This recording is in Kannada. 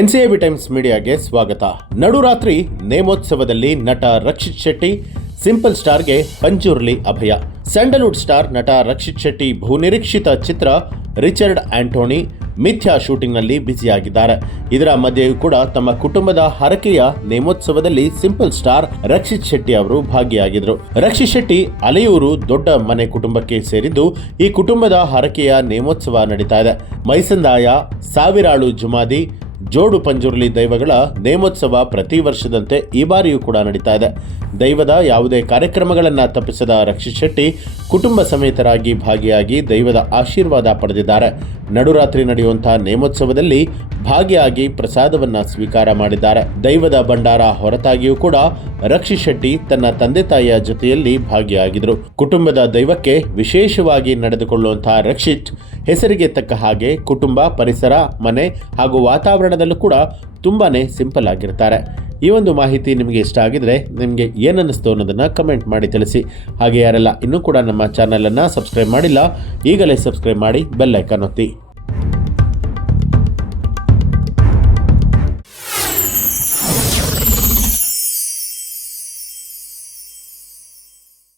NCAB ಟೈಮ್ಸ್ ಮೀಡಿಯಾಗೆ ಸ್ವಾಗತ. ನಡುರಾತ್ರಿ ನೇಮೋತ್ಸವದಲ್ಲಿ ನಟ ರಕ್ಷಿತ್ ಶೆಟ್ಟಿ, ಸಿಂಪಲ್ ಸ್ಟಾರ್ಗೆ ಪಂಜುರ್ಲಿ ಅಭಯ. ಸ್ಯಾಂಡಲ್ವುಡ್ ಸ್ಟಾರ್ ನಟ ರಕ್ಷಿತ್ ಶೆಟ್ಟಿ ಬಹುನಿರೀಕ್ಷಿತ ಚಿತ್ರ ರಿಚರ್ಡ್ ಆಂಟೋನಿ ಮಿಥ್ಯಾ ಶೂಟಿಂಗ್ನಲ್ಲಿ ಬ್ಯುಸಿಯಾಗಿದ್ದಾರೆ. ಇದರ ಮಧ್ಯೆಯೂ ಕೂಡ ತಮ್ಮ ಕುಟುಂಬದ ಹರಕೆಯ ನೇಮೋತ್ಸವದಲ್ಲಿ ಸಿಂಪಲ್ ಸ್ಟಾರ್ ರಕ್ಷಿತ್ ಶೆಟ್ಟಿ ಅವರು ಭಾಗಿಯಾಗಿದ್ದರು. ರಕ್ಷಿತ್ ಶೆಟ್ಟಿ ಅಲೆಯೂರು ದೊಡ್ಡ ಮನೆ ಕುಟುಂಬಕ್ಕೆ ಸೇರಿದ್ದು, ಈ ಕುಟುಂಬದ ಹರಕೆಯ ನೇಮೋತ್ಸವ ನಡೀತಾ ಇದೆ. ಮೈಸಂದಾಯ, ಸಾವಿರಾಳು ಜುಮಾದಿ, ಜೋಡು ಪಂಜುರ್ಲಿ ದೈವಗಳ ನೇಮೋತ್ಸವ ಪ್ರತಿ ವರ್ಷದಂತೆ ಈ ಬಾರಿಯೂ ಕೂಡ ನಡೀತಾ ಇದೆ. ದೈವದ ಯಾವುದೇ ಕಾರ್ಯಕ್ರಮಗಳನ್ನು ತಪ್ಪಿಸದ ರಕ್ಷಿತ್ ಶೆಟ್ಟಿ ಕುಟುಂಬ ಸಮೇತರಾಗಿ ಭಾಗಿಯಾಗಿ ದೈವದ ಆಶೀರ್ವಾದ ಪಡೆದಿದ್ದಾರೆ. ನಡುರಾತ್ರಿ ನಡೆಯುವಂತಹ ನೇಮೋತ್ಸವದಲ್ಲಿ ಭಾಗಿಯಾಗಿ ಪ್ರಸಾದವನ್ನು ಸ್ವೀಕಾರ ಮಾಡಿದ್ದಾರೆ. ದೈವದ ಭಂಡಾರ ಹೊರತಾಗಿಯೂ ಕೂಡ ರಕ್ಷಿತ್ ಶೆಟ್ಟಿ ತನ್ನ ತಂದೆ ತಾಯಿಯ ಜೊತೆಯಲ್ಲಿ ಭಾಗಿಯಾಗಿದ್ದರು. ಕುಟುಂಬದ ದೈವಕ್ಕೆ ವಿಶೇಷವಾಗಿ ನಡೆದುಕೊಳ್ಳುವಂತಹ ರಕ್ಷಿತ್ ಹೆಸರಿಗೆ ತಕ್ಕ ಹಾಗೆ ಕುಟುಂಬ, ಪರಿಸರ, ಮನೆ ಹಾಗೂ ವಾತಾವರಣದಲ್ಲೂ ಕೂಡ ತುಂಬಾನೇ ಸಿಂಪಲ್ ಆಗಿರ್ತಾರೆ. ಈ ಒಂದು ಮಾಹಿತಿ ನಿಮಗೆ ಇಷ್ಟ ಆಗಿದ್ರೆ ನಿಮಗೆ ಏನನ್ನಿಸ್ತು ಅನ್ನೋದನ್ನು ಕಮೆಂಟ್ ಮಾಡಿ ತಿಳಿಸಿ. ಹಾಗೆ ಯಾರೆಲ್ಲ ಇನ್ನೂ ಕೂಡ ನಮ್ಮ ಚಾನಲನ್ನು ಸಬ್ಸ್ಕ್ರೈಬ್ ಮಾಡಿಲ್ಲ, ಈಗಲೇ ಸಬ್ಸ್ಕ್ರೈಬ್ ಮಾಡಿ ಬೆಲ್ ಐಕಾನ್ ಒತ್ತಿ.